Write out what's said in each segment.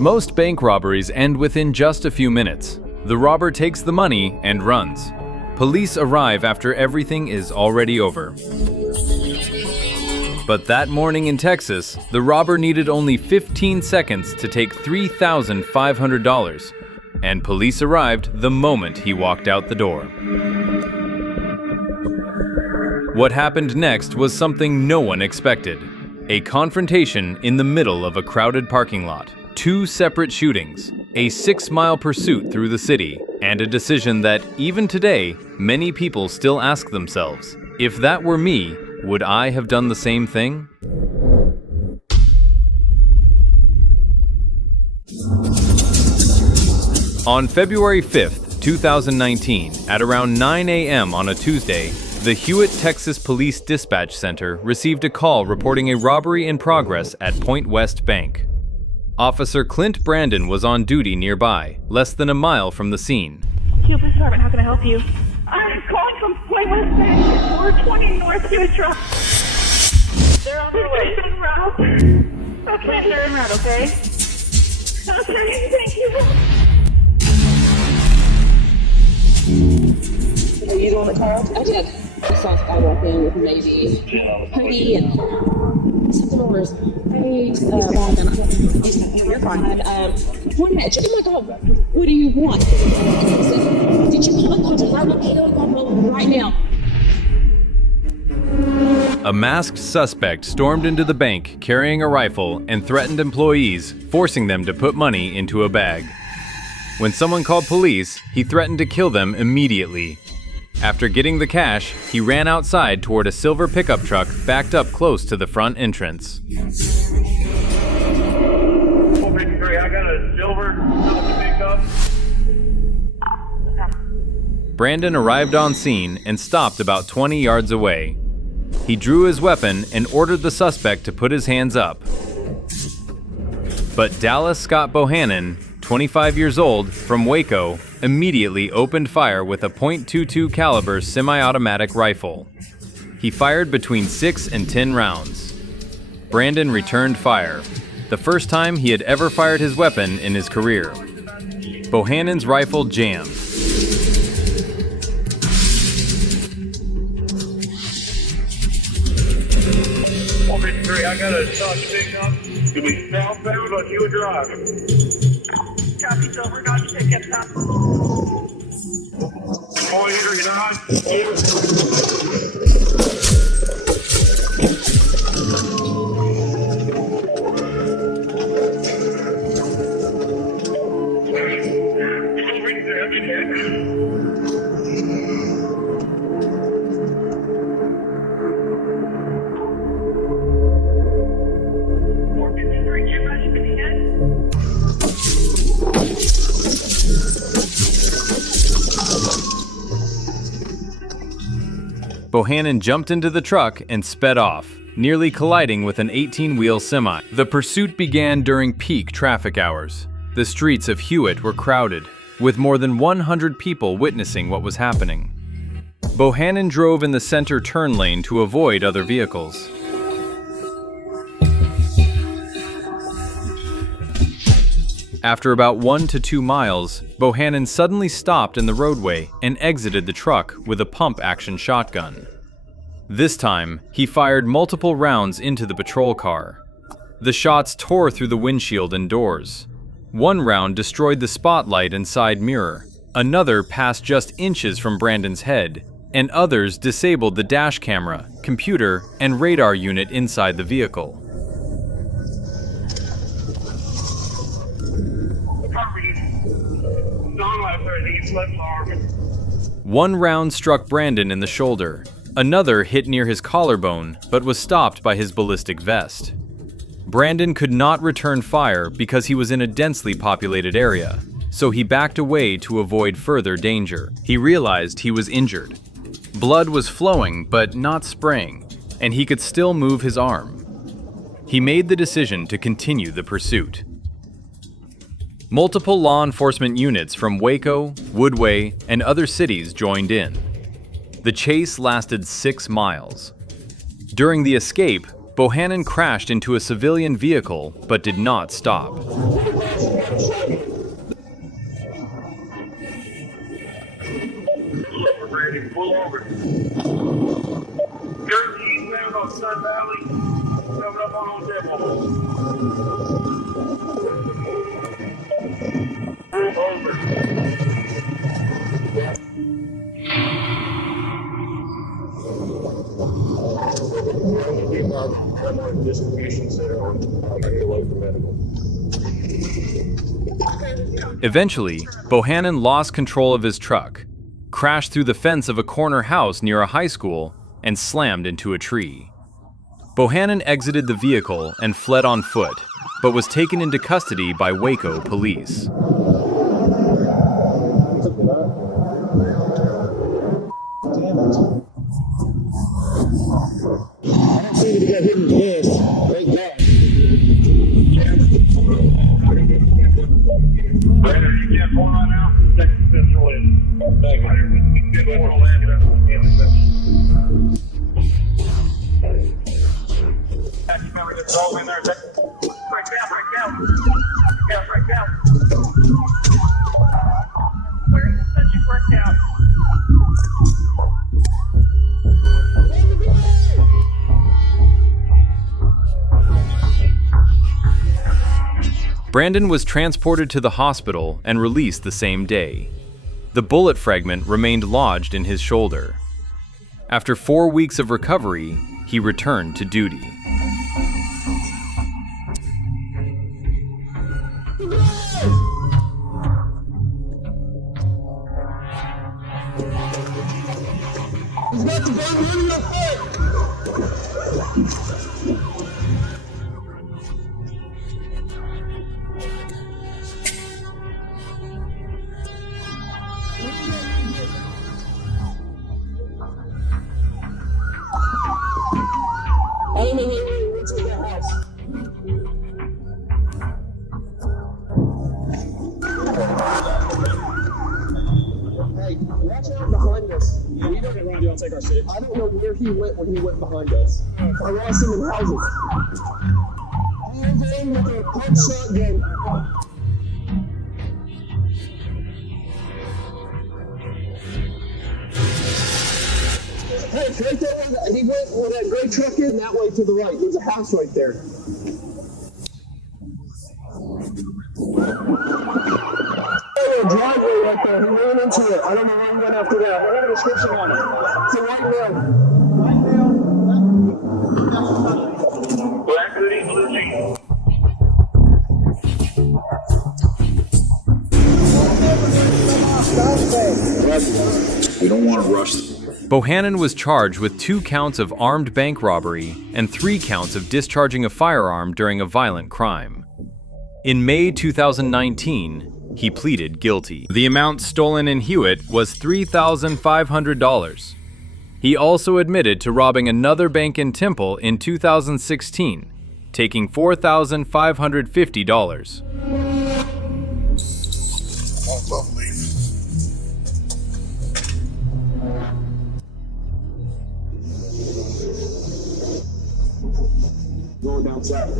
Most bank robberies end within just a few minutes. The robber takes the money and runs. Police arrive after everything is already over. But that morning in Texas, the robber needed only 15 seconds to take $3,500, and police arrived the moment he walked out the door. What happened next was something no one expected. A confrontation in the middle of a crowded parking lot. 2 separate shootings, a 6-mile pursuit through the city, and a decision that, even today, many people still ask themselves, if that were me, would I have done the same thing? On February 5th, 2019, at around 9 a.m. on a Tuesday, the Hewitt, Texas Police Dispatch Center received a call reporting a robbery in progress at Point West Bank. Officer Clint Brandon was on duty nearby, less than a mile from the scene. Hewitt Police Department, how can I help you? I'm calling from Point West Bank, 420 North Hewitt Drive. They're on their way. Okay, they're en route, okay? Okay, thank you. Are you on the car? I did. I saw a guy walk in with maybe hoodie and something on his face. You're fine. One minute. Oh my God, what do you want? Did you call the right now? A masked suspect stormed into the bank carrying a rifle and threatened employees, forcing them to put money into a bag. When someone called police, he threatened to kill them immediately. After getting the cash, he ran outside toward a silver pickup truck backed up close to the front entrance. I got a silver pickup. Brandon arrived on scene and stopped about 20 yards away. He drew his weapon and ordered the suspect to put his hands up. But Dallas Bohannan, 25 years old, from Waco, immediately opened fire with a .22 caliber semi-automatic rifle. He fired between 6 and 10 rounds. Brandon returned fire, the first time he had ever fired his weapon in his career. Bohannan's rifle jammed. I got a Dodge pickup. You'll be southbound on Hewitt Drive. Copy, silver, Dodge pickup, stop. All entering 9. Bohannan jumped into the truck and sped off, nearly colliding with an 18-wheel semi. The pursuit began during peak traffic hours. The streets of Hewitt were crowded, with more than 100 people witnessing what was happening. Bohannan drove in the center turn lane to avoid other vehicles. After about 1 to 2 miles, Bohannan suddenly stopped in the roadway and exited the truck with a pump-action shotgun. This time, he fired multiple rounds into the patrol car. The shots tore through the windshield and doors. One round destroyed the spotlight and side mirror, another passed just inches from Brandon's head, and others disabled the dash camera, computer, and radar unit inside the vehicle. One round struck Brandon in the shoulder. Another hit near his collarbone, but was stopped by his ballistic vest. Brandon could not return fire because he was in a densely populated area, so he backed away to avoid further danger. He realized he was injured. Blood was flowing, but not spraying, and he could still move his arm. He made the decision to continue the pursuit. Multiple law enforcement units from Waco, Woodway, and other cities joined in. The chase lasted 6 miles. During the escape, Bohannan crashed into a civilian vehicle but did not stop. Ready, pull over. You're eastbound on Sun Valley, coming up on Old Depot. Move over. Distribution center. I get away from medical. Eventually, Bohannan lost control of his truck, crashed through the fence of a corner house near a high school, and slammed into a tree. Bohannan exited the vehicle and fled on foot, but was taken into custody by Waco police. Brandon, you can't pull right now. Texas Central is. Thank you. Get one more land up. Remember this dog in there? Break down. Break down. Where's the such a workout? Brandon was transported to the hospital and released the same day. The bullet fragment remained lodged in his shoulder. After 4 weeks of recovery, he returned to duty. He's got the gun running your foot! Let's go to the house. Hey, watch out behind us. Yeah, we don't get around you, I'll take our shit. I don't know where he went when he went behind us. I lost him in houses. I have him with a pump shotgun. Hey, right there, he went where that gray truck is, that way to the right. There's a house right there. A driveway right there. He ran into it. I don't know where he went after that. I have a description on it. It's a white man. Black hoodie, blue jeans. We don't want to rush them. Bohannan was charged with 2 counts of armed bank robbery and 3 counts of discharging a firearm during a violent crime. In May 2019, he pleaded guilty. The amount stolen in Hewitt was $3,500. He also admitted to robbing another bank in Temple in 2016, taking $4,550. Lovely. Going down south.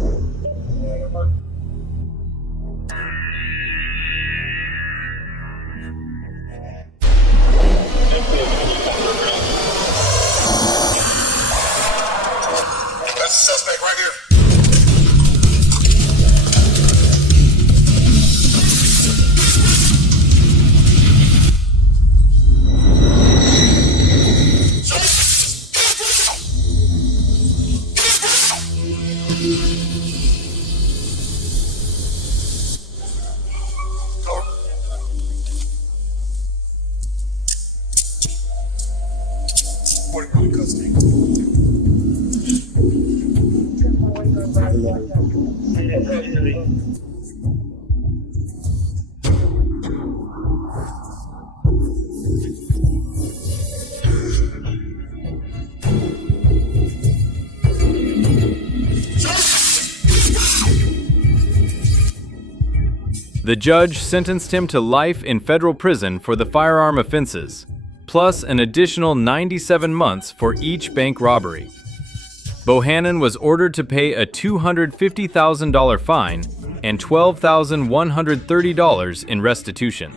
That's the suspect right here. The judge sentenced him to life in federal prison for the firearm offenses, plus an additional 97 months for each bank robbery. Bohannan was ordered to pay a $250,000 fine and $12,130 in restitution.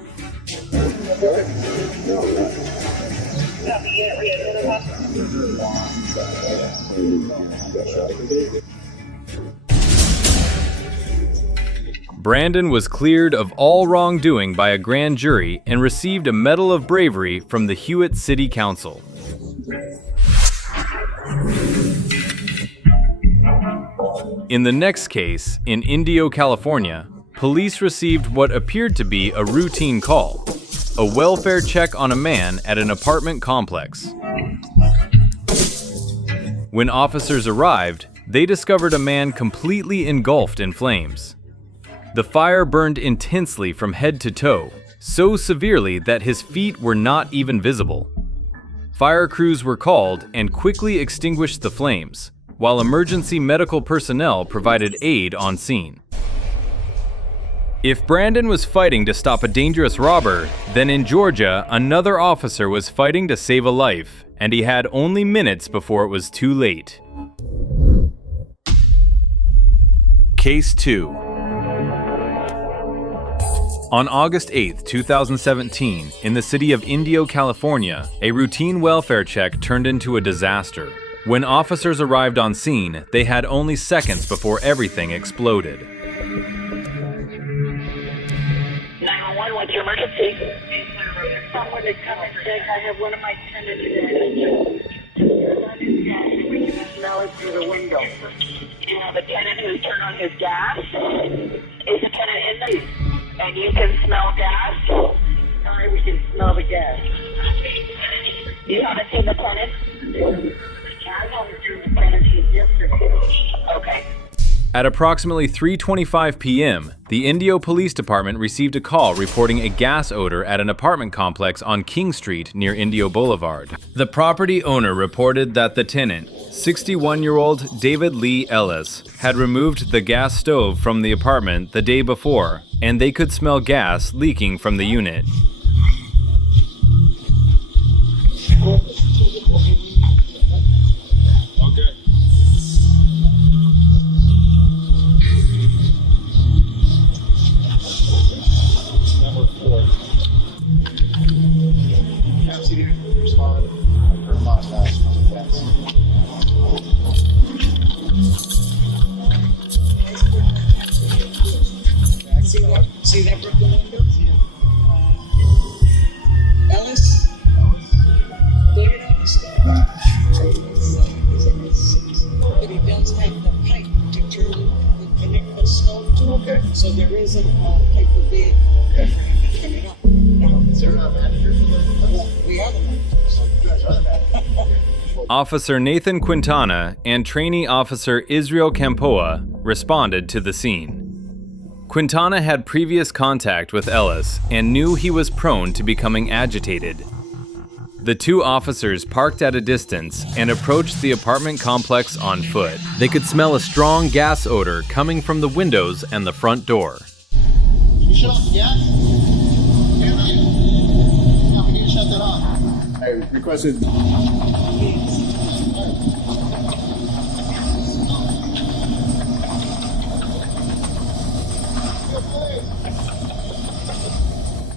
Brandon was cleared of all wrongdoing by a grand jury and received a Medal of Bravery from the Hewitt City Council. In the next case, in Indio, California, police received what appeared to be a routine call, a welfare check on a man at an apartment complex. When officers arrived, they discovered a man completely engulfed in flames. The fire burned intensely from head to toe, so severely that his feet were not even visible. Fire crews were called and quickly extinguished the flames, while emergency medical personnel provided aid on scene. If Brandon was fighting to stop a dangerous robber, then in Georgia, another officer was fighting to save a life, and he had only minutes before it was too late. Case 2. On August 8, 2017, in the city of Indio, California, a routine welfare check turned into a disaster. When officers arrived on scene, they had only seconds before everything exploded. 911, what's your emergency? Someone to come and check. I have one of my tenants in. We can smell it through the window. You have a tenant who's turned on his gas. Is the tenant in there? And you can smell gas? Sorry, we can smell the gas. You haven't seen the tenant? I haven't seen the tenant since yesterday. Okay. At approximately 3:25 p.m., the Indio Police Department received a call reporting a gas odor at an apartment complex on King Street near Indio Boulevard. The property owner reported that the tenant, 61-year-old David Lee Ellis, had removed the gas stove from the apartment the day before, and they could smell gas leaking from the unit. See that Brooklyn window? Ellis? David Ellis? But he does have the pipe to turn the connect the stove to. Okay. So there is a pipe for bid. Okay. Coming up. Now, is there a manager for the? We are the managers. You guys are the managers. Officer Nathan Quintana and trainee officer Israel Campoa responded to the scene. Quintana had previous contact with Ellis and knew he was prone to becoming agitated. The two officers parked at a distance and approached the apartment complex on foot. They could smell a strong gas odor coming from the windows and the front door. Can you shut off the gas? Yeah, right. No, we need to shut that off. I requested.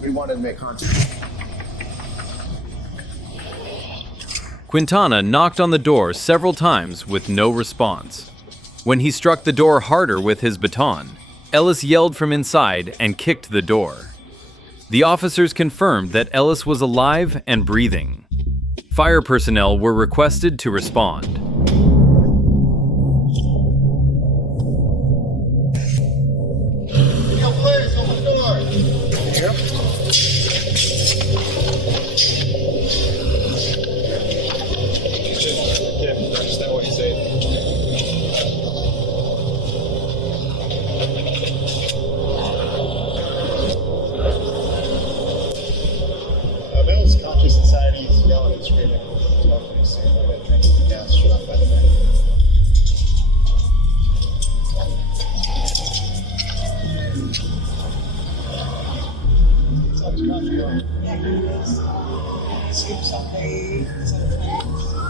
We wanted to make contact. Quintana knocked on the door several times with no response. When he struck the door harder with his baton, Ellis yelled from inside and kicked the door. The officers confirmed that Ellis was alive and breathing. Fire personnel were requested to respond.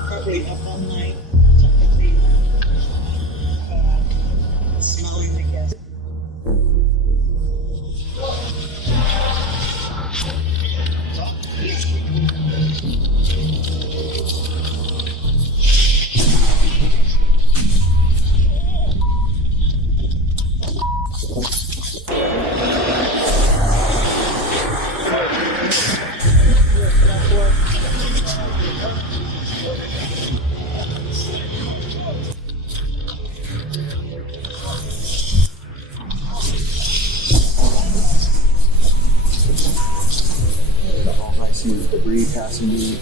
Probably up all night, typically smelling the gas. I see debris passing me.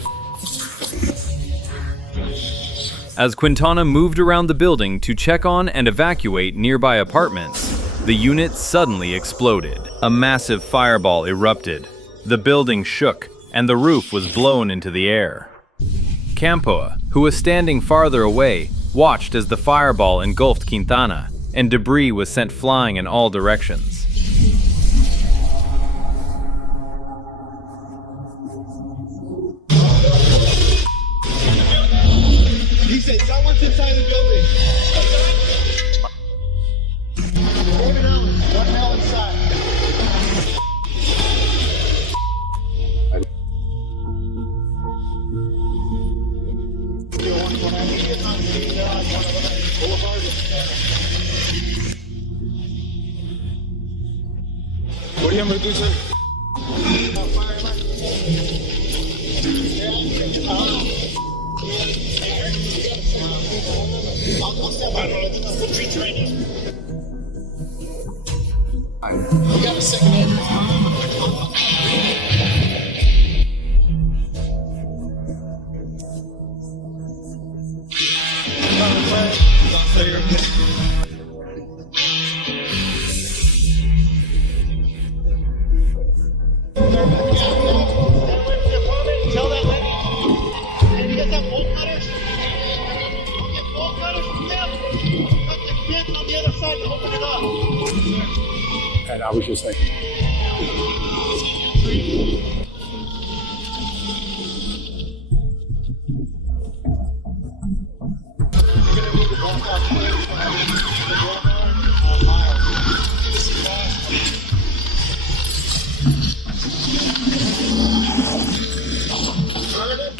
As Quintana moved around the building to check on and evacuate nearby apartments, the unit suddenly exploded. A massive fireball erupted. The building shook, and the roof was blown into the air. Campoa, who was standing farther away, watched as the fireball engulfed Quintana, and debris was sent flying in all directions. He said someone's inside the building. One hell inside. What do you want me to do, sir? I'll step out. We'll treat you right now. You got a second hand? Tell that lady. And you got that bolt cutters? Get bolt cutters from them. Cut the pins on the other side to open it up. And I was just like,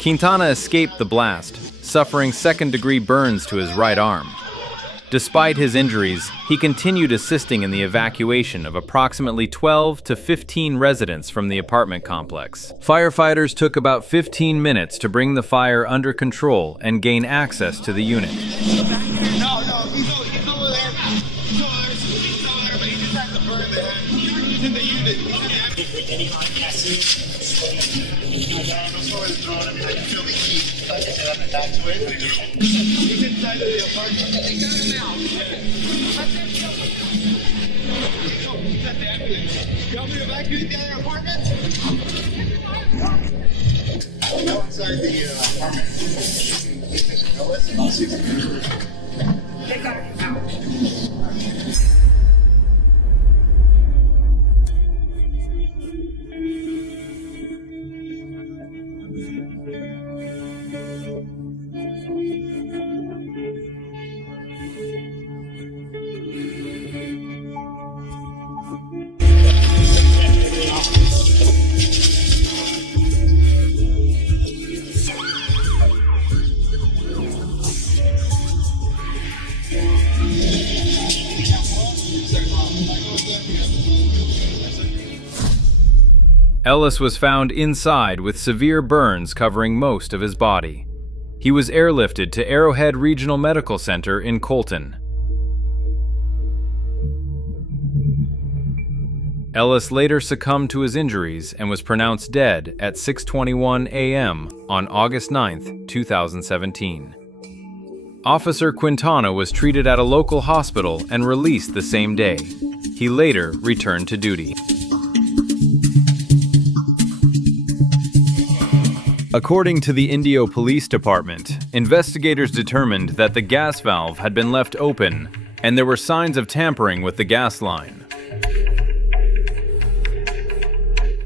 Quintana escaped the blast, suffering second-degree burns to his right arm. Despite his injuries, he continued assisting in the evacuation of approximately 12 to 15 residents from the apartment complex. Firefighters took about 15 minutes to bring the fire under control and gain access to the unit. No, he's over there. He's over there, but he just has to burn the head. He's in the unit. Any hot gases? He's inside of the apartment. They got him out. He's at the ambulance. You want me to evacuate the other apartment? Go inside the apartment. Ellis, I'll see you. They got him out. Ellis was found inside with severe burns covering most of his body. He was airlifted to Arrowhead Regional Medical Center in Colton. Ellis later succumbed to his injuries and was pronounced dead at 6:21 a.m. on August 9, 2017. Officer Quintana was treated at a local hospital and released the same day. He later returned to duty. According to the Indio Police Department, investigators determined that the gas valve had been left open and there were signs of tampering with the gas line.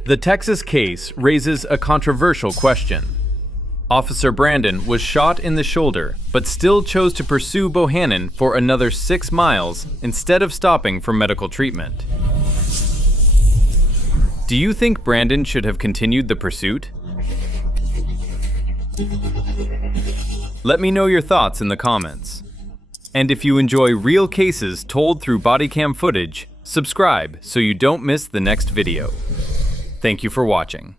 The Texas case raises a controversial question. Officer Brandon was shot in the shoulder, but still chose to pursue Bohannan for another 6 miles instead of stopping for medical treatment. Do you think Brandon should have continued the pursuit? Let me know your thoughts in the comments. And if you enjoy real cases told through Bodycam footage, subscribe so you don't miss the next video. Thank you for watching.